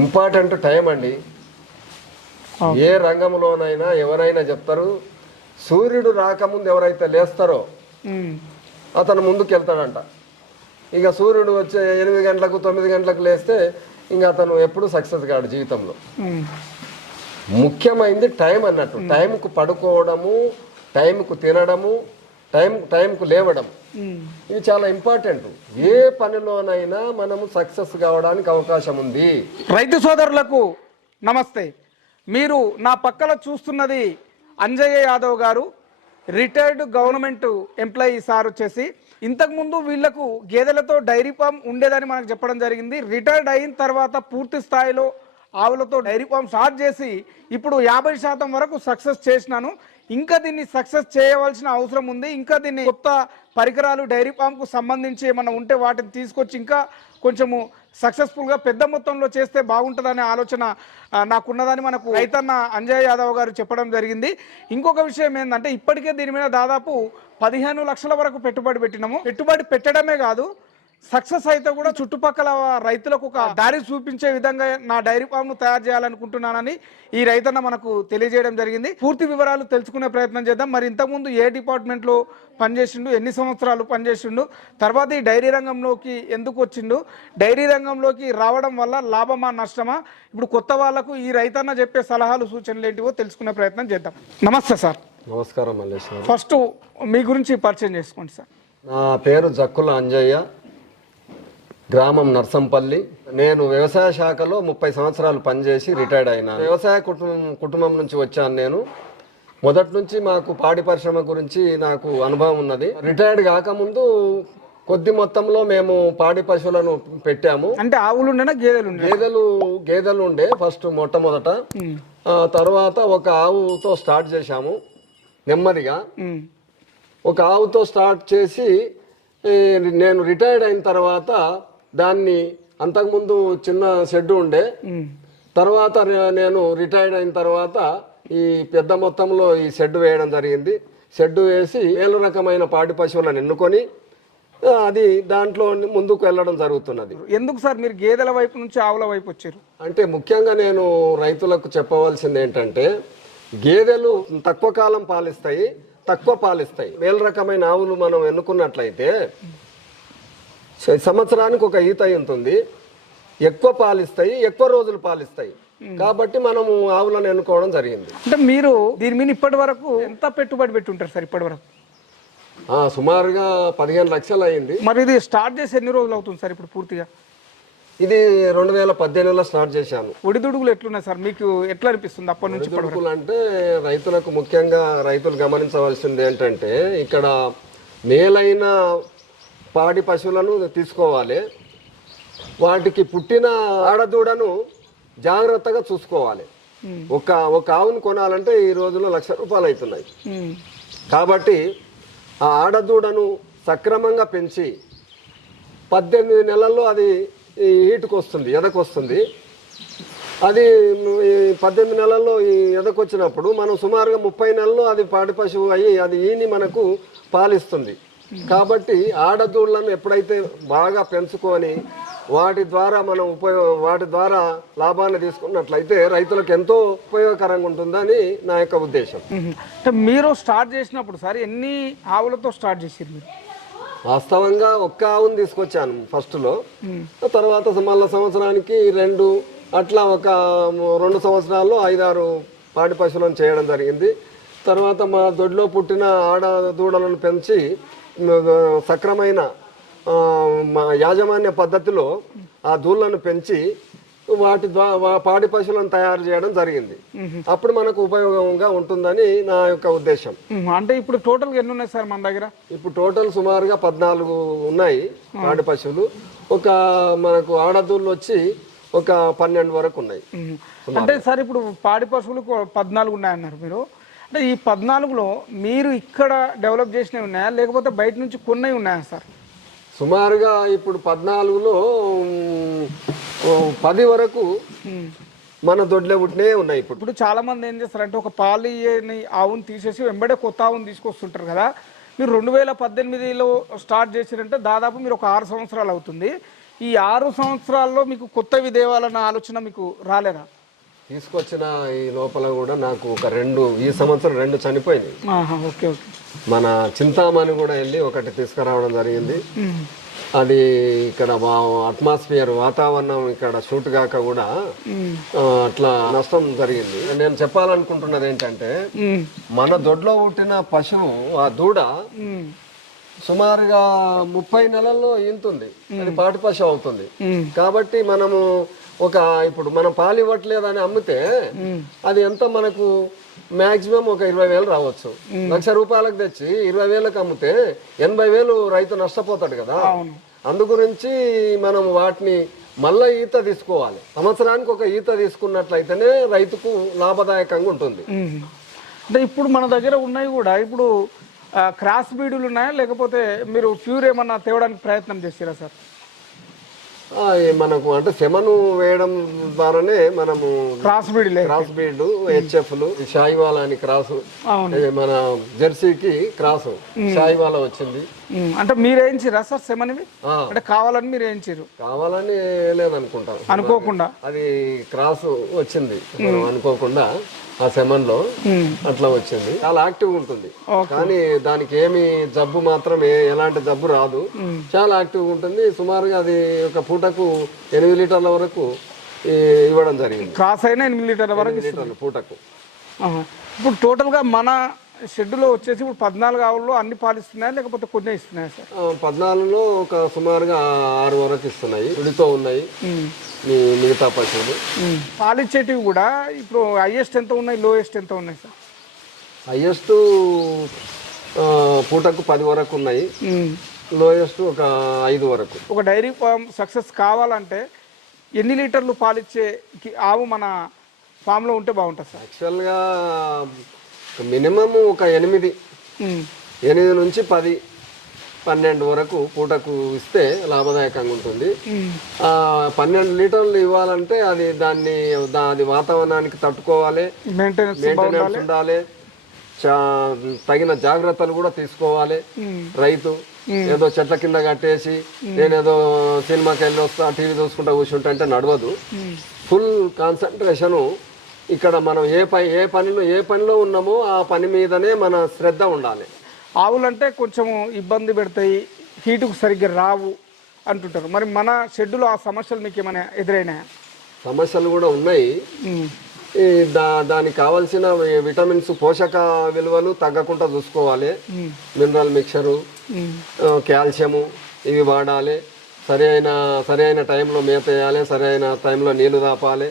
Important time అండి. ఏ రంగంలోనైనా ఎవరైనా చెప్తారు సూర్యుడు రాకముందు ఎవరైతే లేస్తారో. అతను ముందుకు వెళ్తాడంట ఇక సూర్యుడు వచ్చే ఎనిమిది గంటలకు తొమ్మిది గంటలకు లేస్తే ఇంకా అతను ఎప్పుడు సక్సెస్ కాడు జీవితంలో. ముఖ్యమైనది టైం అన్నట్టు. టైంకు పడుకోవడము టైంకు తినడము టైం టైంకు లేవడం. ఇవి చాలా ఇంపార్టెంట్. ఏ పనిలోనైనా మనము సక్సెస్ కావడానికి అవకాశం ఉంది. రైతు సోదరులకు నమస్తే. మీరు నా పక్కన చూస్తున్నది అంజయ్య యాదవ్ గారు రిటైర్డ్ గవర్నమెంట్ ఎంప్లాయీ సార్ వచ్చేసి ఇంతకుముందు వీళ్ళకు గేదెలతో డైరీ ఫామ్ ఉండేదని మనకు చెప్పడం జరిగింది. రిటైర్డ్ అయిన తర్వాత పూర్తి స్థాయిలో ఆవులతో డైరీ ఫామ్ స్టార్ట్ చేసి ఇప్పుడు యాభై శాతం వరకు సక్సెస్ చేసినాను. ఇంకా దీన్ని సక్సెస్ చేయవలసిన అవసరం ఉంది. ఇంకా దీన్ని కొత్త పరికరాలు డైరీ ఫామ్కు సంబంధించి ఏమైనా ఉంటే వాటిని తీసుకొచ్చి ఇంకా కొంచెము సక్సెస్ఫుల్గా పెద్ద మొత్తంలో చేస్తే బాగుంటుందనే ఆలోచన నాకున్నదని మనకు రైతన్న అంజయ్ యాదవ్ గారు చెప్పడం జరిగింది. ఇంకొక విషయం ఏంటంటే ఇప్పటికే దీని మీద దాదాపు పదిహేను లక్షల వరకు పెట్టుబడి పెట్టినాము. పెట్టుబడి పెట్టడమే కాదు సక్సెస్ అయితే కూడా చుట్టుపక్కల రైతులకు ఒక దారి చూపించే విధంగా నా డైరీ ఫామ్ను తయారు చేయాలనుకుంటున్నానని ఈ రైతన్న మనకు తెలియజేయడం జరిగింది. పూర్తి వివరాలు తెలుసుకునే ప్రయత్నం చేద్దాం. మరి ఇంతకుముందు ఏ డిపార్ట్మెంట్లో పనిచేసిండు ఎన్ని సంవత్సరాలు పనిచేసిండు తర్వాత ఈ డైరీ రంగంలోకి ఎందుకు వచ్చిండు డైరీ రంగంలోకి రావడం వల్ల లాభమా నష్టమా? ఇప్పుడు కొత్త వాళ్ళకు ఈ రైతన్న చెప్పే సలహాలు సూచనలు ఏంటివో తెలుసుకునే ప్రయత్నం చేద్దాం. నమస్తే సార్. నమస్కారం ఫస్ట్ మీ గురించి పరిచయం చేసుకోండి సార్. నా పేరు జక్కుల అంజయ్య. గ్రామం నర్సంపల్లి. నేను వ్యవసాయ శాఖలో ముప్పై సంవత్సరాలు పనిచేసి రిటైర్డ్ అయినా వ్యవసాయ కుటుంబం కుటుంబం నుంచి వచ్చాను నేను. మొదటి నుంచి మాకు పాడి పరిశ్రమ గురించి నాకు అనుభవం ఉన్నది. రిటైర్డ్ కాకముందు కొద్ది మొత్తంలో మేము పాడి పశువులను పెట్టాము. అంటే ఆవులు గేదెలు గేదెలు గేదెలు ఉండే ఫస్ట్ మొట్టమొదట. తర్వాత ఒక ఆవుతో స్టార్ట్ చేశాము నెమ్మదిగా. ఒక ఆవుతో స్టార్ట్ చేసి నేను రిటైర్డ్ అయిన తర్వాత దాన్ని అంతకుముందు చిన్న షెడ్ ఉండే. తర్వాత నేను రిటైర్డ్ అయిన తర్వాత ఈ పెద్ద మొత్తంలో ఈ షెడ్ వేయడం జరిగింది. షెడ్ వేసి ఏలు రకమైన పాడి పశువులను ఎన్నుకొని అది దాంట్లో ముందుకు వెళ్ళడం జరుగుతున్నది. ఎందుకు సార్ మీరు గేదెల వైపు నుంచి ఆవుల వైపు వచ్చారు? అంటే ముఖ్యంగా నేను రైతులకు చెప్పవలసింది ఏంటంటే గేదెలు తక్కువ కాలం పాలిస్తాయి తక్కువ పాలిస్తాయి. వేల రకమైన ఆవులు మనం ఎన్నుకున్నట్లయితే సంవత్సరానికి ఒక ఈత ఉంటుంది. ఎక్కువ పాలిస్తాయి ఎక్కువ రోజులు పాలిస్తాయి. కాబట్టి మనము ఆవులను ఎన్నుకోవడం జరిగింది. అంటే మీరు దీని మీద ఇప్పటి వరకు ఎంత పెట్టుబడి పెట్టి ఉంటారు సార్ ఇప్పటి వరకు? సుమారుగా పదిహేను లక్షలు అయింది. మరి ఇది స్టార్ట్ చేసి ఎన్ని రోజులు అవుతుంది సార్ ఇప్పుడు పూర్తిగా? ఇది రెండు వేల పద్దెనిమిదిలో స్టార్ట్ చేశాను. ఒడిదుడుగులు ఎట్లున్నాయి సార్? మీకు ఎట్లా అనిపిస్తుంది అప్పటి నుంచి ఒడిదుడుకులు అంటే రైతులకు ముఖ్యంగా రైతులు గమనించవలసింది ఏంటంటే ఇక్కడ మేలైన పాడి పశువులను తీసుకోవాలి. వాటికి పుట్టిన ఆడదూడను జాగ్రత్తగా చూసుకోవాలి. ఒక ఒక ఆవును కొనాలంటే ఈ రోజుల్లో లక్ష రూపాయలు అవుతున్నాయి. కాబట్టి ఆ ఆడదూడను సక్రమంగా పెంచి పద్దెనిమిది నెలల్లో అది ఈటుకు వస్తుంది ఎదకొస్తుంది అది పద్దెనిమిది నెలల్లో ఈ ఎదకొచ్చినప్పుడు మనం సుమారుగా ముప్పై నెలల్లో అది పాడి పశువు అయ్యి అది ఈని మనకు పాలిస్తుంది. కాబట్టి ఆడదూడలను ఎప్పుడైతే బాగా పెంచుకొని వాటి ద్వారా మనం ఉపయోగ వాటి ద్వారా లాభాన్ని తీసుకున్నట్లయితే రైతులకు ఎంతో ఉపయోగకరంగా ఉంటుందని నా యొక్క ఉద్దేశం. అంటే మీరు స్టార్ట్ చేసినప్పుడు సార్ ఎన్ని ఆవులతో స్టార్ట్ చేసారు మీరు? వాస్తవంగా ఒక్క ఆవును తీసుకొచ్చాను ఫస్ట్లో. తర్వాత మళ్ళా సంవత్సరానికి రెండు అట్లా ఒక రెండు సంవత్సరాల్లో ఐదారు పాడి పశువులను చేయడం జరిగింది. తర్వాత మా దొడ్లో పుట్టిన ఆడ దూడలను పెంచి సక్రమైన మా యాజమాన్య పద్ధతిలో ఆ దూడలను పెంచి వాటి ద్వారా పాడి పశువులను తయారు చేయడం జరిగింది. అప్పుడు మనకు ఉపయోగంగా ఉంటుందని నా యొక్క ఉద్దేశం. అంటే ఇప్పుడు టోటల్గా ఎన్ని ఉన్నాయి సార్ మన దగ్గర? ఇప్పుడు టోటల్ సుమారుగా పద్నాలుగు ఉన్నాయి పాడి పశువులు. ఒక మనకు ఆడదూళ్ళు వచ్చి ఒక పన్నెండు వరకు ఉన్నాయి. అంటే సార్ ఇప్పుడు పాడి పశువులు పద్నాలుగు ఉన్నాయన్నారు మీరు. అంటే ఈ పద్నాలుగులో మీరు ఇక్కడ డెవలప్ చేసినవి ఉన్నాయా? లేకపోతే బయట నుంచి కొన్నవి ఉన్నాయా సార్? సుమారుగా ఇప్పుడు పద్నాలుగులో పది వరకు. మన దొడ్లే పుట్టినే ఉన్నాయి ఇప్పుడు. ఇప్పుడు చాలా మంది ఏం చేస్తారంటే ఒక పాలు ఇయ్యని ఆవును తీసేసి వెంబడే కొత్త ఆవును తీసుకొస్తుంటారు కదా. మీరు రెండు వేల పద్దెనిమిదిలో స్టార్ట్ చేసిరంటే దాదాపు మీరు ఒక ఆరు సంవత్సరాలు అవుతుంది. ఈ ఆరు సంవత్సరాల్లో మీకు కొత్తవి తేవాలన్న ఆలోచన మీకు రాలేదా? తీసుకొచ్చిన ఈ లోపల కూడా నాకు ఒక రెండు ఈ సంవత్సరం రెండు ఓకే ఓకే. మన చింతామణి కూడా వెళ్ళి ఒకటి తీసుకురావడం జరిగింది. అది ఇక్కడ అట్మాస్ఫియర్ వాతావరణం ఇక్కడ షూట్ కాక కూడా అట్లా నష్టం జరిగింది. నేను చెప్పాలనుకుంటున్నది ఏంటంటే మన దొడ్లో పుట్టిన పశువు ఆ దూడ సుమారుగా ముప్పై నెలల్లో ఈంతుంది. అది పాటి పశువు అవుతుంది. కాబట్టి మనము ఒక ఇప్పుడు మనం పాలు ఇవ్వట్లేదని అమ్మితే అది ఎంత మనకు మాక్సిమం ఒక ఇరవై వేలు రావచ్చు. లక్ష రూపాయలకు తెచ్చి ఇరవై వేలకు అమ్మితే ఎనభై వేలు రైతు నష్టపోతాడు కదా. అందు గురించి మనం వాటిని మళ్ళా ఈత తీసుకోవాలి. సంవత్సరానికి ఒక ఈత తీసుకున్నట్లయితేనే రైతుకు లాభదాయకంగా ఉంటుంది. అంటే ఇప్పుడు మన దగ్గర ఉన్నాయి కూడా. ఇప్పుడు క్రాస్ బీడులు ఉన్నాయా? లేకపోతే మీరు ప్యూర్ ఏమన్నా తేవడానికి ప్రయత్నం చేస్తారా సార్? మనకు అంటే సెమను వేయడం ద్వారానే మనము క్రాస్ బీడ్ లేదు క్రాస్ బీడ్ హెచ్ఎఫ్లు షాయివాలా అని క్రాస్. మన జెర్సీకి క్రాస్. షాయివాలా వచ్చింది. అంటే మీరు వేయించిరా సార్ సెమనివి? అంటే కావాలని మీరు వేయించారు కావాలని లేదనుకుంటాం. అనుకోకుండా. అది క్రాస్ వచ్చింది. మనం అనుకోకుండా. ఆ సెమన్లో ఉమ్, అట్లా వచ్చింది. చాలా యాక్టివ్ ఉంటుంది. కానీ దానికి ఏమి జబ్బు మాత్రం ఎలాంటి జబ్బు రాదు. చాలా యాక్టివ్ ఉంటుంది. సుమారుగా అది ఒక పూటకు ఎనిమిది లీటర్ల వరకు ఇవ్వడం జరిగింది. క్రాస్ అయినా ఎనిమిది లీటర్ల వరకు లీటర్ల పూటకు. ఇప్పుడు టోటల్గా మన షెడ్యూల్లో వచ్చేసి ఇప్పుడు పద్నాలుగు ఆవుల్లో అన్ని పాలిస్తున్నాయా లేకపోతే కొన్ని ఇస్తున్నాయా సార్? పద్నాలుగులో ఒక సుమారుగా ఆరు వరకు ఇస్తున్నాయి. ఉడితో ఉన్నాయి. మిగతా పశువులు. ఉమ్. పాలిచ్చేటివి కూడా ఇప్పుడు హైయెస్ట్ ఎంత ఉన్నాయి లోయెస్ట్ ఎంత ఉన్నాయి సార్? హైయెస్ట్ పూటకు పది వరకు ఉన్నాయి. లోయెస్ట్ ఒక ఐదు వరకు. ఒక డైరీ ఫామ్ సక్సెస్ కావాలంటే ఎన్ని లీటర్లు పాలిచ్చే ఆవు మన ఫామ్లో ఉంటే బాగుంటుంది సార్? యాక్చువల్గా మినిమం ఒక ఎనిమిది. ఎనిమిది నుంచి పది పన్నెండు వరకు పూటకు ఇస్తే లాభదాయకంగా ఉంటుంది. పన్నెండు లీటర్లు ఇవ్వాలంటే అది దాన్ని అది వాతావరణానికి తట్టుకోవాలి. మెయింటెనెన్స్ ఉండాలి. చా- తగిన జాగ్రత్తలు కూడా తీసుకోవాలి. రైతు ఏదో చెట్ల కింద కట్టేసి నేనేదో సినిమాకి వెళ్ళి వస్తా టీవీ చూసుకుంటా కూర్చుంటా అంటే నడవదు. ఫుల్ కాన్సన్ట్రేషను ఇక్కడ మనం ఏ పని ఏ పనిలో ఏ పనిలో ఉన్నామో ఆ పని మీదనే మన శ్రద్ధ ఉండాలి. ఆవులంటే కొంచెం ఇబ్బంది పెడతాయి హీటుకు సరిగ్గా రావు అంటుంటారు. మరి మన షెడ్యూల్లో ఆ సమస్యలు మీకు ఏమైనా ఎదురైనాయా? సమస్యలు కూడా ఉన్నాయి. ఈ దా దానికి కావాల్సిన విటమిన్స్ పోషక విలువలు తగ్గకుండా చూసుకోవాలి. మినరల్ మిక్చరు కాల్షియము ఇవి వాడాలి. సరి అయిన సరి అయిన టైంలో మేత వేయాలి సరి అయిన టైంలో నీళ్ళు తాపాలి.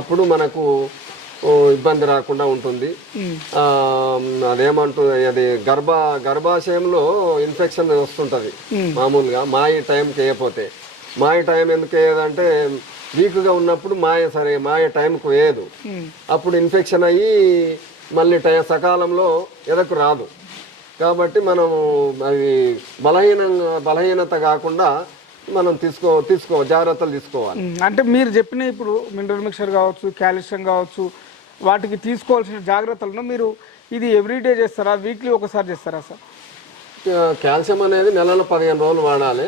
అప్పుడు మనకు ఇబ్బంది రాకుండా ఉంటుంది. అదేమంటుంది అది గర్భ గర్భాశయంలో ఇన్ఫెక్షన్ వస్తుంటుంది. మామూలుగా మాయి టైంకి వేయకపోతే. మాయ టైం ఎందుకు వేయదంటే వీక్గా ఉన్నప్పుడు మాయ సరే మాయ టైంకు వేయదు. అప్పుడు ఇన్ఫెక్షన్ అయ్యి మళ్ళీ టైం సకాలంలో ఎదకు రాదు. కాబట్టి మనం అది బలహీనంగా బలహీనత కాకుండా మనం తీసుకో తీసుకో జాగ్రత్తలు తీసుకోవాలి. అంటే మీరు చెప్పిన ఇప్పుడు మినరల్ మిక్చర్ కావచ్చు కాల్షియం కావచ్చు వాటికి తీసుకోవాల్సిన జాగ్రత్తలను మీరు ఇది ఎవ్రీడే చేస్తారా? వీక్లీ ఒకసారి చేస్తారా సార్? కాల్షియం అనేది నెలలో పదిహేను రోజులు వాడాలి.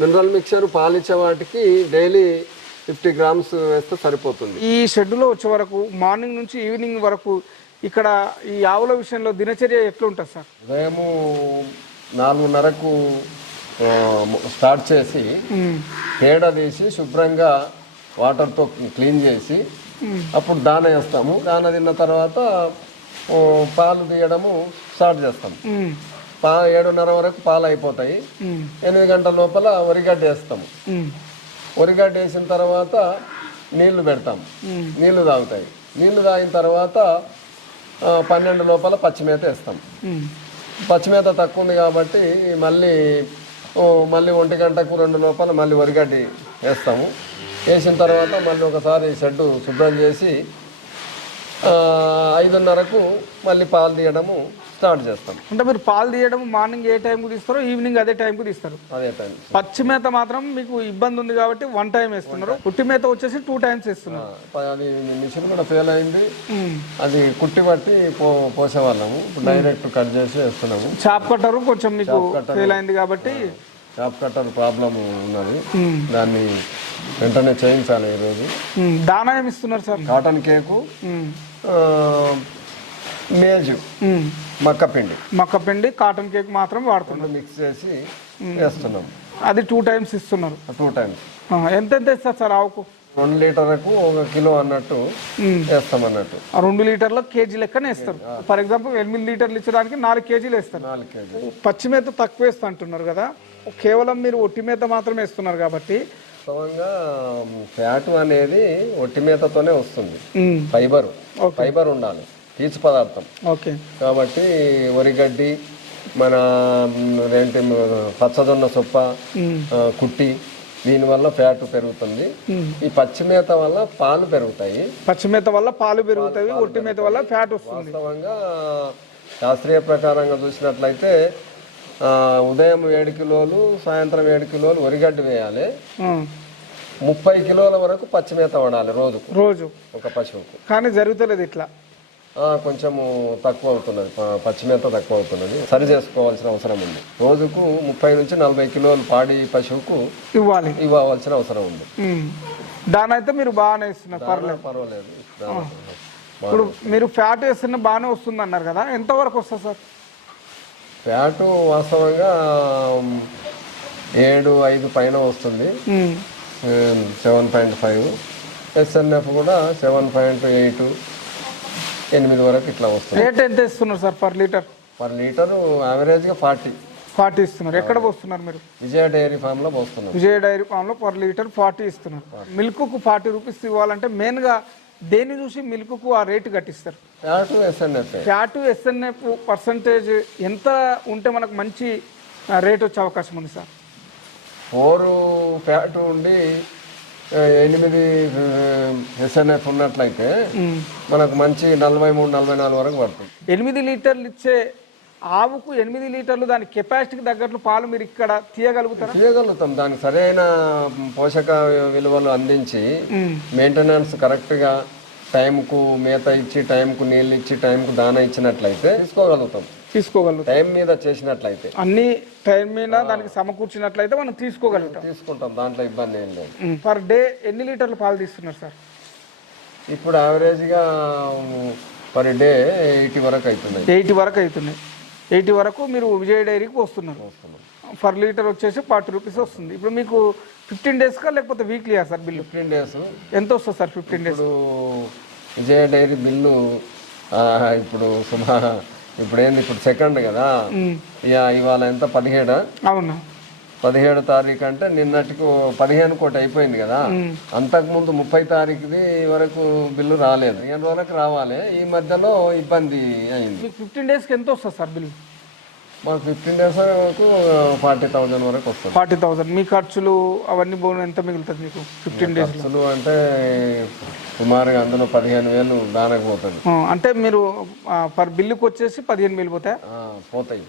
మినరల్ మిక్చర్ పాలిచ్చే వాటికి డైలీ ఫిఫ్టీ గ్రామ్స్ వేస్తే సరిపోతుంది. ఈ షెడ్యూల్లో వచ్చే వరకు మార్నింగ్ నుంచి ఈవినింగ్ వరకు ఇక్కడ ఈ ఆవుల విషయంలో దినచర్య ఎట్లుంటుంది సార్? ఉదయము నాలుగున్నరకు స్టార్ట్ చేసి పేడ తీసి శుభ్రంగా వాటర్తో క్లీన్ చేసి అప్పుడు దాన వేస్తాము. దాన తిన్న తర్వాత పాలు తీయడము స్టార్ట్ చేస్తాం. పా ఏడున్నర వరకు పాలు అయిపోతాయి. ఎనిమిది గంటల లోపల వరిగడ్డ వేస్తాము. వరిగడ్డ వేసిన తర్వాత నీళ్ళు పెడతాం. నీళ్ళు తాగుతాయి. నీళ్ళు తాగిన తర్వాత పన్నెండు లోపల పచ్చిమేత వేస్తాం. పచ్చిమేత తక్కువ ఉంది కాబట్టి మళ్ళీ మళ్ళీ ఒంటి గంటకు రెండు లోపల మళ్ళీ వరిగడ్డి వేస్తాము. వేసిన తర్వాత మళ్ళీ ఒకసారి షెడ్డు శుభ్రం చేసి ఐదున్నరకు మళ్ళీ పాలు తీయడము స్టార్ట్ చేస్తాం. అంటే మీరు పాలు తీయడం మార్నింగ్ ఏ టైంకి తీస్తారో ఈవినింగ్ అదే టైంకి తీస్తారు. అదే టైం. పచ్చి మేత మాత్రం మీకు ఇబ్బంది ఉంది కాబట్టి వన్ టైం వేస్తున్నారు. పుట్టి మేత వచ్చేసి టూ టైమ్స్ వేస్తున్నారు. అది మిషన్ కూడా ఫెయిల్ అయింది. అది కుట్టి పట్టి పోసేవాళ్ళము. డైరెక్ట్ కట్ చేసి వేస్తున్నాము. చాప్ కట్టరు కొంచెం మీకు ఫెయిల్ అయింది కాబట్టి క్రాప్ కట్టర్ ప్రాబ్లం ఉన్నది. దాన్ని వెంటనే చేయించాలి ఈరోజు. దానా ఏమి ఇస్తున్నారు sir? Cotton cake maize um. మక్క పిండి మక్క పిండి కాటన్ కేక్ మాత్రం వాడుతున్నారు రెండు మిక్స్ చేసి వేస్తున్నాం. అది టూ టైమ్స్ ఇస్తున్నారు. Two times. ఎంత ఎంత ఇస్తారు సార్ ఆవుకు? రెండు లీటర్లకు ఒక కిలో అన్నట్టు. వేస్తాం అన్నట్టు రెండు లీటర్ల కేజీ లెక్కనే ఇస్తారు ఫర్ ఎగ్జాంపుల్ ఎనిమిది లీటర్లు ఇచ్చడానికి నాలుగు కేజీలు వేస్తారు. నాలుగు కేజీ పచ్చి మేత తక్కువ వేస్తా అంటున్నారు కదా. కేవలం మీరు ఒట్టి మేత మాత్రమే ఇస్తున్నారు కాబట్టి వాస్తవంగా ఫ్యాట్ అనేది ఒట్టి మేతతోనే వస్తుంది. ఫైబర్. ఫైబర్ ఉండాలి. పీచు పదార్థం. ఓకే. కాబట్టి వరిగడ్డి మన ఏంటి మ్, పచ్చజొన్న సొప్ప కుట్టి దీనివల్ల ఫ్యాట్ పెరుగుతుంది. ఈ పచ్చి మేత వల్ల పాలు పెరుగుతాయి. పచ్చి మేత వల్ల పాలు పెరుగుతాయి ఒట్టి మేత వల్ల ఫ్యాట్ వస్తుంది. వాస్తవంగా శాస్త్రీయ ప్రకారంగా చూసినట్లయితే ఉదయం ఏడు కిలోలు సాయంత్రం ఏడు కిలోలు వరిగడ్డి వేయాలి. ముప్పై కిలోల వరకు పచ్చి మేత వాడాలి రోజుకు రోజు. ఒక పశువుకు. కానీ జరుగుతలేదు ఇట్లా. కొంచెము తక్కువ అవుతున్నది. ప- పచ్చి మేత తక్కువ అవుతున్నది. సరి చేసుకోవాల్సిన అవసరం ఉంది. రోజుకు ముప్పై నుంచి నలభై కిలోలు పాడి పశువుకు ఇవ్వాలి. ఇవ్వవలసిన అవసరం ఉంది. దాని అయితే మీరు బాగానే ఇస్తున్నారు. పర్లేదు. పర్వాలేదు. దాదాపు. ఇప్పుడు మీరు ఫ్యాట్ వేస్తున్న బాగానే వస్తుంది అన్నారు కదా ఎంతవరకు వస్తుంది సార్? ఫ్యాటు వాస్తవంగా ఏడు ఐదు పైన వస్తుంది. Seven point five. ఎస్ఎన్ఎఫ్ కూడా సెవెన్ పాయింట్ ఎయిట్ ఎనిమిది వరకు ఇట్లా వస్తుంది. రేట్ ఎంత ఇస్తున్నారు sir per litre per litre యావరేజ్గా ఫార్టీ ఫార్టీ ఇస్తున్నారు. ఎక్కడ పోస్తున్నారు మీరు? విజయ డైరీ ఫామ్లో పోస్తున్నాం విజయ డైరీ ఫామ్లో పర్ లీటర్ ఫార్టీ ఇస్తున్నారు. మిల్క్కు ఫార్టీ రూపీస్ ఇవ్వాలంటే మెయిన్గా దేన్ని చూసి మిల్క్కు ఆ rate కట్టిస్తారు? Fat SNF fat SNF percentage ఎంత ఉంటే మనకు మంచి రేట్ వచ్చే అవకాశం ఉంది సార్? ఫోర్ ఫ్యాట్ ఉండి ఎనిమిది ఎస్ఎన్ఎఫ్ ఉన్నట్లయితే. మనకు మంచి నలభై మూడు నలభై నాలుగు వరకు పడుతుంది. ఎనిమిది లీటర్లు ఇచ్చే ఆవుకు ఎనిమిది లీటర్లు దాని కెపాసిటీకి తగ్గట్లు పాలు మీరు ఇక్కడ తీయగలుగుతారా? తీయగలుగుతాం. దానికి సరైన పోషక విలువలు అందించి. మెయింటెనెన్స్ కరెక్ట్గా టైంకు మేత ఇచ్చి టైంకు నీళ్ళు ఇచ్చి టైంకు దాన ఇచ్చినట్లయితే తీసుకోగలుగుతాం. తీసుకోగలుగుతాం. టైం మీద చేసినట్లయితే. అన్ని టైం మీద దానికి సమకూర్చినట్లయితే మనం తీసుకోగలుగుతాం. తీసుకుంటాం. దాంట్లో ఇబ్బంది ఏం లేదు. పర్ డే ఎన్ని లీటర్లు పాలు తీస్తున్నారు సార్? ఇప్పుడు యావరేజ్గా పర్ డే ఎయిటీ వరకు అవుతుంది ఎయిటీ వరకు అవుతున్నాయి. ఎయిటీ వరకు మీరు విజయ డైరీకి వస్తున్నారు. పర్ లీటర్ వచ్చేసి ఫార్టీ రూపీస్ వస్తుంది. ఇప్పుడు మీకు ఫిఫ్టీన్ డేస్కా లేకపోతే వీక్లీయా సార్ బిల్లు? Fifteen days. ఎంత వస్తుంది sir fifteen days? Vijaya dairy bill ఇప్పుడు సుమా ఇప్పుడు ఏంది ఇప్పుడు సెకండ్ కదా. ఇవాళ ఎంత? పదిహేడా? అవునా. పదిహేడు తారీఖు అంటే నిన్నటికి పదిహేను కోటి అయిపోయింది కదా. అంతకుముందు ముప్పై తారీఖుది వరకు బిల్లు రాలేదు. పదిహేను రోజులకు రావాలి. ఈ మధ్యలో ఇబ్బంది అయింది. ఫిఫ్టీన్ డేస్కి ఎంత వస్తుంది సార్ బిల్లు? మాకు ఫిఫ్టీన్ డేస్ వరకు ఫార్టీ థౌజండ్ వరకు వస్తుంది. ఫార్టీ థౌసండ్ మీ ఖర్చులు అవన్నీ పోను ఎంత మిగులుతుంది మీకు ఫిఫ్టీన్ డేస్ ఖర్చులు అంటే సుమారుగా అందులో పదిహేను వేలు దానికి పోతుంది. అంటే మీరు పర్ బిల్లుకి వచ్చేసి పదిహేను వేలు పోతాయి? పోతాయి.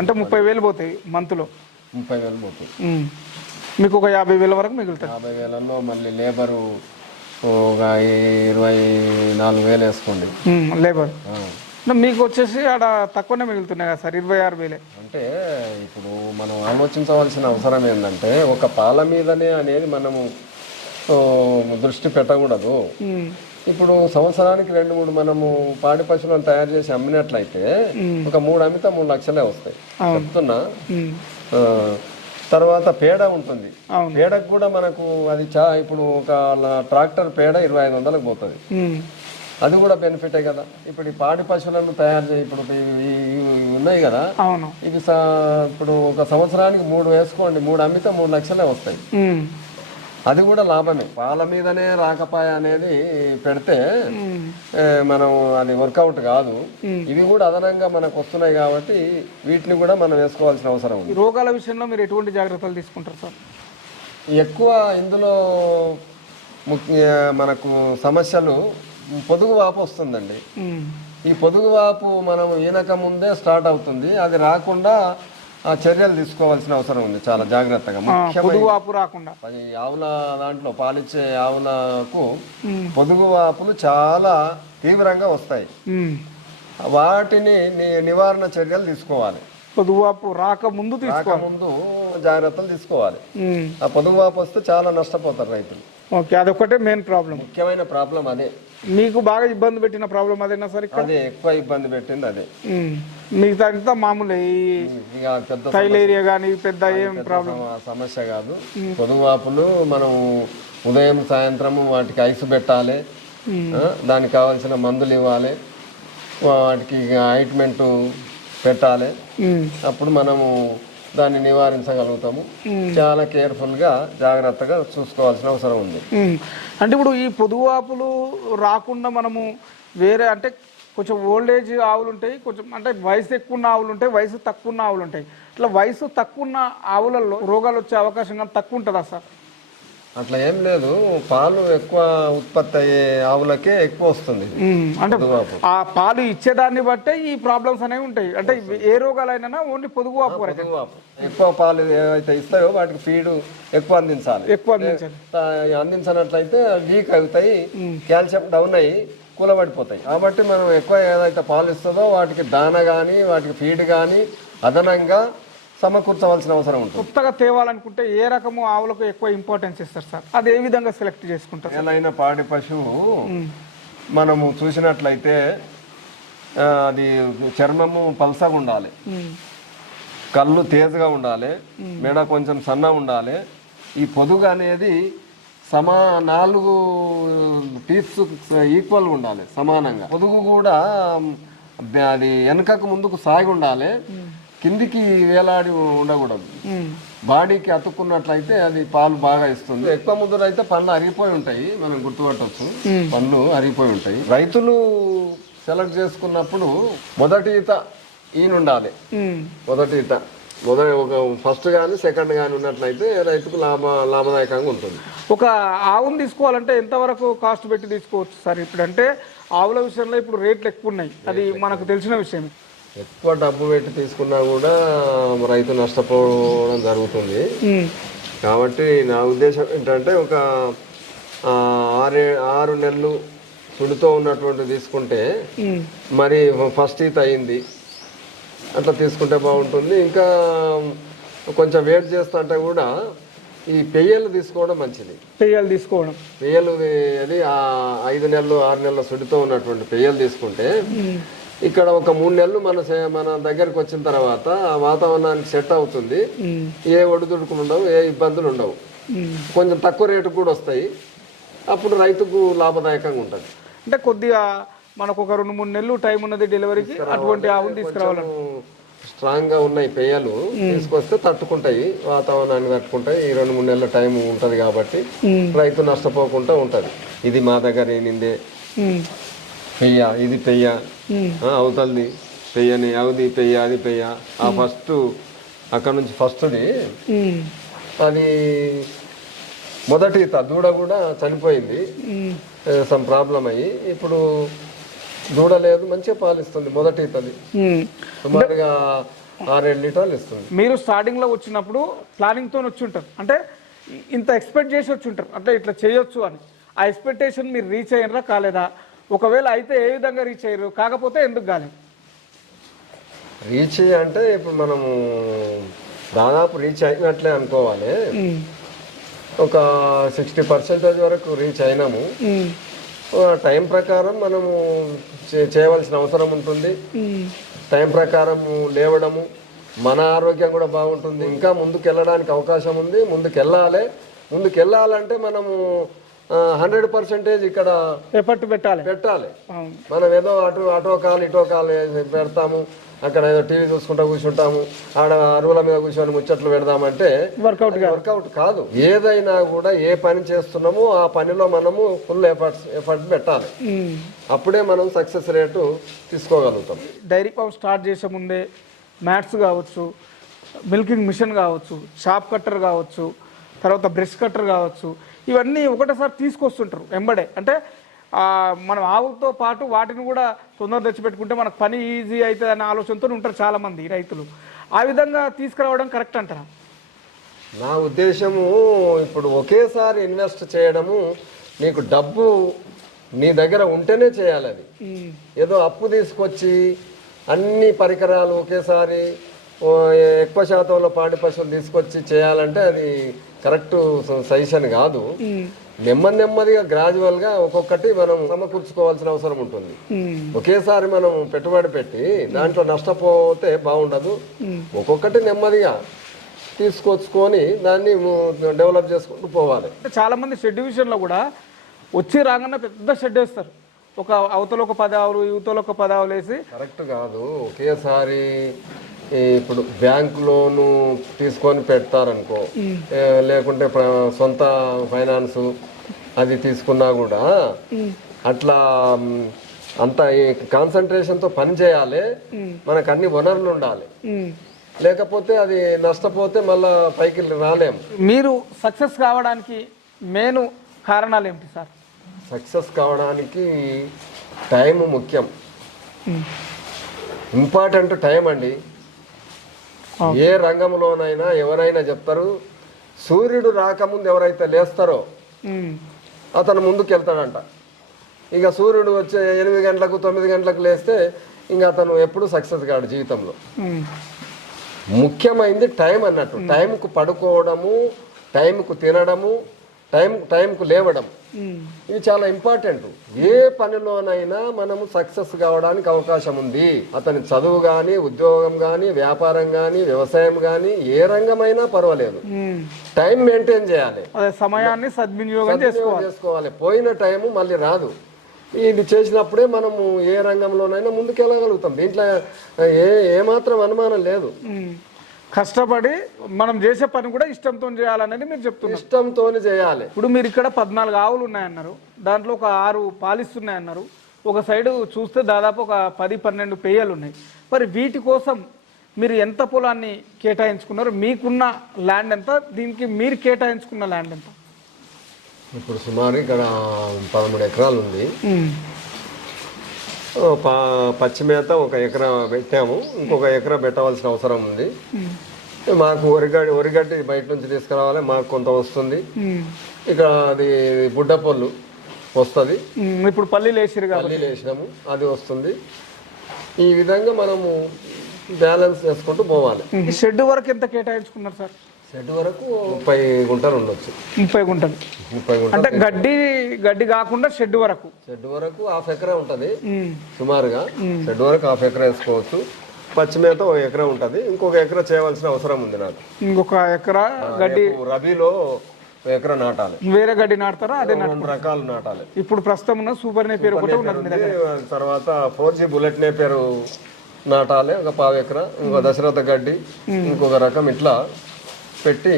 అంటే ముప్పై వేలు పోతాయి మంత్లో. ముప్పై వేలు పోతాయి మీకు ఒక యాభై వేల వరకు మిగులుతుంది యాభై వేలలో మళ్ళీ లేబరు ఒక ఇరవై నాలుగు వేలు వేసుకోండి. లేబర్. మీకు వచ్చేసి ఆడ తక్కువనే మిగులుతున్నాయి కదా సార్ ఇరవై ఆరు వేలే. అంటే ఇప్పుడు మనం ఆలోచించవలసిన అవసరం ఏంటంటే ఒక పాల మీదనే అనేది మనము దృష్టి పెట్టకూడదు. ఇప్పుడు సంవత్సరానికి రెండు మూడు మనము పాడి పశువులను తయారు చేసి అమ్మినట్లయితే ఒక మూడు అమ్మితే మూడు లక్షలే వస్తాయి. చెప్తున్నా. తర్వాత పేడ ఉంటుంది. పేడకు కూడా మనకు అది చా ఇప్పుడు ఒక ట్రాక్టర్ పేడ ఇరవై ఐదు వందలకు పోతుంది. అది కూడా బెనిఫిటే కదా. ఇప్పుడు ఈ పాడి పశువులను తయారు చేయి ఇప్పుడు ఉన్నాయి కదా. ఇవి ఇప్పుడు ఒక సంవత్సరానికి మూడు వేసుకోండి. మూడు అమ్మితే మూడు లక్షలే వస్తాయి. అది కూడా లాభమే. పాల మీదనే రాకపాయ అనేది పెడితే మనం అది వర్కౌట్ కాదు. ఇవి కూడా అదనంగా మనకు వస్తున్నాయి కాబట్టి వీటిని కూడా మనం వేసుకోవాల్సిన అవసరం ఉంది. రోగాల విషయంలో మీరు ఎటువంటి జాగ్రత్తలు తీసుకుంటారు సార్? ఎక్కువ ఇందులో ముఖ్య మనకు సమస్యలు పొదుగు వాపు వస్తుందండి. ఈ పొదుగు వాపు మనం ఈనక ముందే స్టార్ట్ అవుతుంది. అది రాకుండా చర్యలు తీసుకోవాల్సిన అవసరం ఉంది చాలా జాగ్రత్తగా. ఆ, ముఖ్యమైన పొదుగు వాపు రాకుండా. ఆవుల దాంట్లో పాలిచ్చే ఆవులకు పొదుగు వాపులు చాలా తీవ్రంగా వస్తాయి. వాటిని నివారణ చర్యలు తీసుకోవాలి. పొదువాపు రాక ముందు జాగ్రత్తలు తీసుకోవాలి. ఆ పొదుగువాపు వస్తే చాలా నష్టపోతారు రైతులు. ఓకే అదొకటే మెయిన్ ప్రాబ్లం ముఖ్యమైన ప్రాబ్లం అదే. మీకు బాగా ఇబ్బంది పెట్టిన ప్రాబ్లం అదేనా సార్ ఇక్కడ? అదే ఎక్కువ ఇబ్బంది పెట్టింది అదే. మిగతా అంతా మామూలే ఈ ఇక పెద్ద ఏరియా కానీ పెద్ద ఏం ప్రాబ్లం. సమ- సమస్య కాదు. పొదుగువాపులు మనం ఉదయం సాయంత్రము వాటికి ఐస్ పెట్టాలి. ఆ, దానికి కావాల్సిన మందులు ఇవ్వాలి. వాటికి ఆయింట్మెంట్ పెట్టాలి. ఉమ్. అప్పుడు మనము దాన్ని నివారించగలుగుతాము. చాలా కేర్ఫుల్గా జాగ్రత్తగా చూసుకోవాల్సిన అవసరం ఉంది. అంటే ఇప్పుడు ఈ పొదువాపులు రాకుండా మనము వేరే అంటే కొంచెం ఓల్డ్ ఏజ్ ఆవులు ఉంటాయి కొంచెం అంటే వయసు ఎక్కువ ఉన్న ఆవులు ఉంటాయి వయసు తక్కువ ఉన్న ఆవులు ఉంటాయి ఇట్లా వయసు తక్కువ ఉన్న ఆవులలో రోగాలు వచ్చే అవకాశం కానీ తక్కువ ఉంటుందా సార్? అట్లా ఏం లేదు పాలు ఎక్కువ ఉత్పత్తి అయ్యే ఆవులకే ఎక్కువ వస్తుంది. అంటే. ఆ పాలు ఇచ్చేదాన్ని బట్టే ఈ ప్రాబ్లమ్స్ అనేవి ఉంటాయి. అంటే ఏ రోగాలైనా ఓన్లీ పొదుగు వాపు. ఎక్కువ పాలు ఏవైతే ఇస్తాయో వాటికి ఫీడ్ ఎక్కువ అందించాలి. ఎక్కువ అందించాలి. అందించినట్లయితే వీక్ అవుతాయి కాల్షియం డౌన్ అయ్యి కూలబడిపోతాయి. కాబట్టి మనం ఎక్కువ ఏదైతే పాలు ఇస్తుందో వాటికి దాన కానీ వాటికి ఫీడ్ కానీ అదనంగా సమకూర్చవలసిన అవసరం ఉంటుంది. కొత్తగా తేవాలనుకుంటే ఏ రకము ఆవులకు ఎక్కువ ఇంపార్టెన్స్ ఇస్తారు సార్? అది ఏ విధంగా సెలెక్ట్ చేసుకుంటారు ఏలైన పాడి పశువు మనము చూసినట్లయితే అది చర్మము పల్సగా ఉండాలి. కళ్ళు తేజగా ఉండాలి. మెడ కొంచెం సన్న ఉండాలి. ఈ పొదుగు అనేది సమా నాలుగు పీప్స్ ఈక్వల్గా ఉండాలి సమానంగా. పొదుగు కూడా అది వెనకకు ముందుకు సాగి ఉండాలి. కిందికి వేలాడి ఉండకూడదు. బాడీకి అతుక్కున్నట్లయితే అది పాలు బాగా ఇస్తుంది. ఎక్కువ ముద్ర అయితే పళ్ళు అరిగిపోయి ఉంటాయి. మనం గుర్తుపట్టవచ్చు పళ్ళు అరిగిపోయి ఉంటాయి. రైతులు సెలెక్ట్ చేసుకున్నప్పుడు మొదటి ఈత ఈనుండాలి ఉమ్. మొదటి ఈత. మొదటి ఒక ఫస్ట్ కానీ సెకండ్ కానీ ఉన్నట్లయితే రైతుకు లాభ లాభదాయకంగా ఉంటుంది. ఒక ఆవును తీసుకోవాలంటే ఎంతవరకు కాస్ట్ పెట్టి తీసుకోవచ్చు సార్? ఇప్పుడు అంటే ఆవుల విషయంలో ఇప్పుడు రేట్లు ఎక్కువ ఉన్నాయి. అది మనకు తెలిసిన విషయం ఎక్కువ డబ్బు పెట్టి తీసుకున్నా కూడా రైతు నష్టపోవడం జరుగుతుంది. కాబట్టి నా ఉద్దేశం ఏంటంటే ఒక ఆరే ఆరు నెలలు సుడితో ఉన్నటువంటి తీసుకుంటే. మరి ఫస్ట్ ఈత అయింది. అట్లా తీసుకుంటే బాగుంటుంది. ఇంకా కొంచెం వెయిట్ చేస్తుంటే కూడా ఈ పెయ్యలు తీసుకోవడం మంచిది. పెయ్యాలు తీసుకోవడం. పెయ్యలు అది ఆ ఐదు నెలలు ఆరు నెలల సుడితో ఉన్నటువంటి పెయ్యలు తీసుకుంటే ఇక్కడ ఒక మూడు నెలలు మన మన దగ్గరకు వచ్చిన తర్వాత ఆ వాతావరణానికి సెట్ అవుతుంది. ఏ ఒడిదుడుకులు ఉండవు ఏ ఇబ్బందులు ఉండవు. కొంచెం తక్కువ రేటుకు కూడా వస్తాయి. అప్పుడు రైతుకు లాభదాయకంగా ఉంటుంది. అంటే కొద్దిగా మనకు ఒక రెండు మూడు నెలలు టైం ఉన్నది డెలివరీకి అటువంటి ఆవును తీసుకురావాలని స్ట్రాంగ్గా ఉన్నాయి పెయ్యలు తీసుకొస్తే తట్టుకుంటాయి. వాతావరణాన్ని తట్టుకుంటాయి. ఈ రెండు మూడు నెలల టైం ఉంటది కాబట్టి. రైతు నష్టపోకుండా ఉంటది. ఇది మా దగ్గర ఏనిందే. పెయ్య ఇది పెయ్య. అవతలది పెయ్యని అవది పెయ్య అది పెయ్య. ఆ ఫస్ట్ అక్కడ నుంచి ఫస్ట్ది. అది మొదటి దూడ కూడా చనిపోయింది. సమ్ ప్రాబ్లం అయ్యి. ఇప్పుడు దూడ లేదు మంచిగా పాలిస్తుంది మొదటి ఉమ్. సుమారుగా ఆరేడు లీటర్లు ఇస్తుంది. మీరు స్టార్టింగ్లో వచ్చినప్పుడు ప్లానింగ్తో వచ్చి ఉంటారు అంటే ఇంత ఎక్స్పెక్ట్ చేసి వచ్చి ఉంటారు అంటే ఇట్లా చేయొచ్చు అని. ఆ ఎక్స్పెక్టేషన్ మీరు రీచ్ అయ్యారా కాలేదా? ఒకవేళ అయితే ఏ విధంగా రీచ్ అయ్యారు? కాకపోతే ఎందుకు కాలేదు రీచ్ అంటే ఇప్పుడు మనము దాదాపు రీచ్ అయినట్లే అనుకోవాలి. ఒక సిక్స్టీ పర్సెంటేజ్ వరకు రీచ్ అయినాము. టైం ప్రకారం మనము చేయవలసిన అవసరం ఉంటుంది. టైం ప్రకారం లేవడము మన ఆరోగ్యం కూడా బాగుంటుంది. ఇంకా ముందుకు వెళ్ళడానికి అవకాశం ఉంది. ముందుకు వెళ్ళాలి ముందుకు వెళ్ళాలంటే మనము హండ్రెడ్ పర్సెంటేజ్ ఇక్కడ ఎఫర్ట్ పెట్టాలి. పెట్టాలి. మనం ఏదో అటు అటో కాలు ఇటో కాలు పెడతాము. అక్కడ ఏదో టీవీ చూసుకుంటా కూర్చుంటాము. ఆడ అరువుల మీద కూర్చొని ముచ్చట్లు పెడదామంటే వర్కౌట్ వర్కౌట్ కాదు. ఏదైనా కూడా ఏ పని చేస్తున్నామో ఆ పనిలో మనము ఫుల్ ఎఫర్ట్స్ ఎఫర్ట్ పెట్టాలి. అప్పుడే మనం సక్సెస్ రేటు తీసుకోగలుగుతాం. డైరీ ఫామ్ స్టార్ట్ చేసే ముందే మ్యాట్స్ కావచ్చు మిల్కింగ్ మిషన్ కావచ్చు షాప్ కట్టర్ కావచ్చు తర్వాత బ్రష్ కట్టర్ కావచ్చు ఇవన్నీ ఒకటేసారి తీసుకొస్తుంటారు ఎంబడే. అంటే మనం ఆవుతో పాటు వాటిని కూడా తొందర తెచ్చిపెట్టుకుంటే మనకు పని ఈజీ అవుతుంది అనే ఆలోచనతో ఉంటారు చాలామంది రైతులు. ఆ విధంగా తీసుకురావడం కరెక్ట్ అంటారా? నా ఉద్దేశము ఇప్పుడు ఒకేసారి ఇన్వెస్ట్ చేయడము నీకు డబ్బు నీ దగ్గర ఉంటేనే చేయాలి అది. ఏదో అప్పు తీసుకొచ్చి అన్ని పరికరాలు ఒకేసారి ఎక్కువ శాతంలో పాడి పశువులు తీసుకొచ్చి చేయాలంటే అది కరెక్ట్ సజెషన్ కాదు. నెమ్మది నెమ్మదిగా గ్రాడ్యువల్గా ఒక్కొక్కటి మనం సమకూర్చుకోవాల్సిన అవసరం ఉంటుంది. ఒకేసారి మనం పెట్టుబడి పెట్టి దాంట్లో నష్టపోతే బాగుండదు. ఒక్కొక్కటి నెమ్మదిగా తీసుకొచ్చుకొని దాన్ని డెవలప్ చేసుకుంటూ పోవాలి. అంటే చాలా మంది షెడ్ విషయంలో కూడా వచ్చి రాగానే పెద్ద షెడ్ వేస్తారు. ఒక అవతల ఒక పది ఆవులు యువతలో ఒక పది ఆవులు వేసి కరెక్ట్ కాదు. ఒకేసారి ఇప్పుడు బ్యాంక్ లోను తీసుకొని పెడతారనుకో లేకుంటే సొంత ఫైనాన్స్ అది తీసుకున్నా కూడా అట్లా అంత కాన్సన్ట్రేషన్తో పని చేయాలి. మనకు అన్ని వనరులు ఉండాలి. లేకపోతే అది నష్టపోతే మళ్ళా పైకి రాలేము మీరు సక్సెస్ కావడానికి మెయిన్ కారణాలు ఏమిటి సార్? సక్సెస్ కావడానికి టైం ముఖ్యం. ఇంపార్టెంట్ టైం అండి. ఏ రంగంలోనైనా ఎవరైనా చెప్తారు సూర్యుడు రాకముందు ఎవరైతే లేస్తారో. అతను ముందుకు వెళ్తాడంట ఇక సూర్యుడు వచ్చే ఎనిమిది గంటలకు తొమ్మిది గంటలకు లేస్తే ఇంకా అతను ఎప్పుడు సక్సెస్ కాడు జీవితంలో. ఉమ్. ముఖ్యమైనది టైం అన్నట్టు. టైంకు పడుకోవడము టైంకు తినడము టైం టైంకు లేవడం. ఇవి చాలా ఇంపార్టెంట్. ఏ పనిలోనైనా మనము సక్సెస్ కావడానికి అవకాశం ఉంది. అతని చదువు కానీ ఉద్యోగం కానీ వ్యాపారం కానీ వ్యవసాయం కానీ ఏ రంగమైనా పర్వాలేదు. టైం మెయింటైన్ చేయాలి. సమయాన్ని సద్వినియోగం చేసుకోవాలి. పోయిన టైము మళ్ళీ రాదు. ఇది చేసినప్పుడే మనము ఏ రంగంలోనైనా ముందుకెళ్ళగలుగుతాం. దీంట్లో ఏ ఏమాత్రం అనుమానం లేదు. కష్టపడి మనం చేసే పని కూడా ఇష్టంతో చేయాలనేది మీరు చెప్తున్నారు. ఇష్టంతోనే చేయాలి. ఇప్పుడు మీరు ఇక్కడ పద్నాలుగు ఆవులు ఉన్నాయన్నారు. దాంట్లో ఒక ఆరు పాలిస్తున్నాయన్నారు ఒక సైడు చూస్తే దాదాపు ఒక పది పన్నెండు పెయ్యలు ఉన్నాయి. మరి వీటి కోసం మీరు ఎంత పొలాన్ని కేటాయించుకున్నారు? మీకున్న ల్యాండ్ ఎంత? దీనికి మీరు కేటాయించుకున్న ల్యాండ్ ఎంత? ఇప్పుడు సుమారు ఇక్కడ పదమూడు ఎకరాలు ఉంది. పచ్చి మేత ఒక ఎకరా పెట్టాము. ఇంకొక ఎకరా పెట్టవలసిన అవసరం ఉంది. మాకు వరిగడ్డి వరిగడ్డి బయట నుంచి తీసుకురావాలి. మాకు కొంత వస్తుంది. ఉమ్. ఇక అది బుడ్డ పొల్లు వస్తుంది. ఉమ్. ఇప్పుడు పల్లీలు వేసిరు పల్లీలు వేసినాము. అది వస్తుంది. ఈ విధంగా మనము బ్యాలెన్స్ చేసుకుంటూ పోవాలి. షెడ్ వరకు ఎంత కేటాయించుకున్నారు సార్? షెడ్ వరకు ముప్పై గుంటలు ఉండొచ్చు. ముప్పై గుంటలు. ముప్పై గుంటలు అంటే గడ్డి గడ్డి కాకుండా షెడ్ వరకు. షెడ్ వరకు హాఫ్ ఎకరా ఉంటుంది. సుమారుగా షెడ్ వరకు హాఫ్ ఎకరా వేసుకోవచ్చు. పచ్చి మేత ఒక ఎకరా ఉంటుంది. ఇంకొక ఎకరా చేయవలసిన అవసరం ఉంది నాకు. ఇంకొక ఎకరా గడ్డి రబీలో ఎకరా నాటాలి. వేరే గడ్డి నాటుతారా? అదే రెండు రకాలు నాటాలి. ఇప్పుడు ప్రస్తుతం ఉన్న సూపర్ నే పేరు ఒకటి ఉన్నది. తర్వాత ఫోర్ జీ బుల్లెట్ నేపేరు నాటాలి. ఒక పావు ఎకరా ఇంకో దశరథ గడ్డి ఇంకొక రకం ఇట్లా. పెట్టి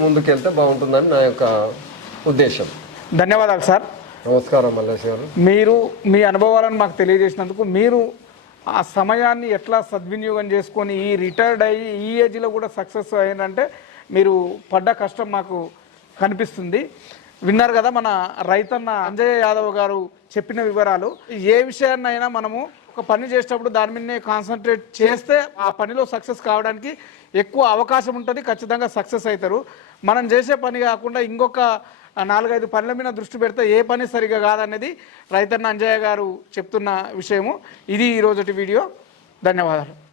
ముందుకెళ్తే బాగుంటుందని నా యొక్క ఉద్దేశం. ధన్యవాదాలు సార్. నమస్కారం మల్లేష్ గారు. మీరు మీ అనుభవాలను మాకు తెలియజేసినందుకు మీరు ఆ సమయాన్ని ఎట్లా సద్వినియోగం చేసుకొని ఈ రిటైర్డ్ అయ్యి ఈ ఏజ్లో కూడా సక్సెస్ అయ్యిందంటే మీరు పడ్డ కష్టం మాకు కనిపిస్తుంది. విన్నారు కదా మన రైతన్న అంజయ్య యాదవ్ గారు చెప్పిన వివరాలు. ఏ విషయాన్నైనా మనము ఒక పని చేసేటప్పుడు దాని మీదనే కాన్సన్ట్రేట్ చేస్తే ఆ పనిలో సక్సెస్ కావడానికి ఎక్కువ అవకాశం ఉంటుంది ఖచ్చితంగా సక్సెస్ అవుతారు మనం చేసే పని కాకుండా ఇంకొక నాలుగైదు పనుల మీద దృష్టి పెడితే ఏ పని సరిగా కాదనేది రైతన్న అంజయ్య గారు చెప్తున్న విషయము. ఇది ఈరోజుటి వీడియో. ధన్యవాదాలు.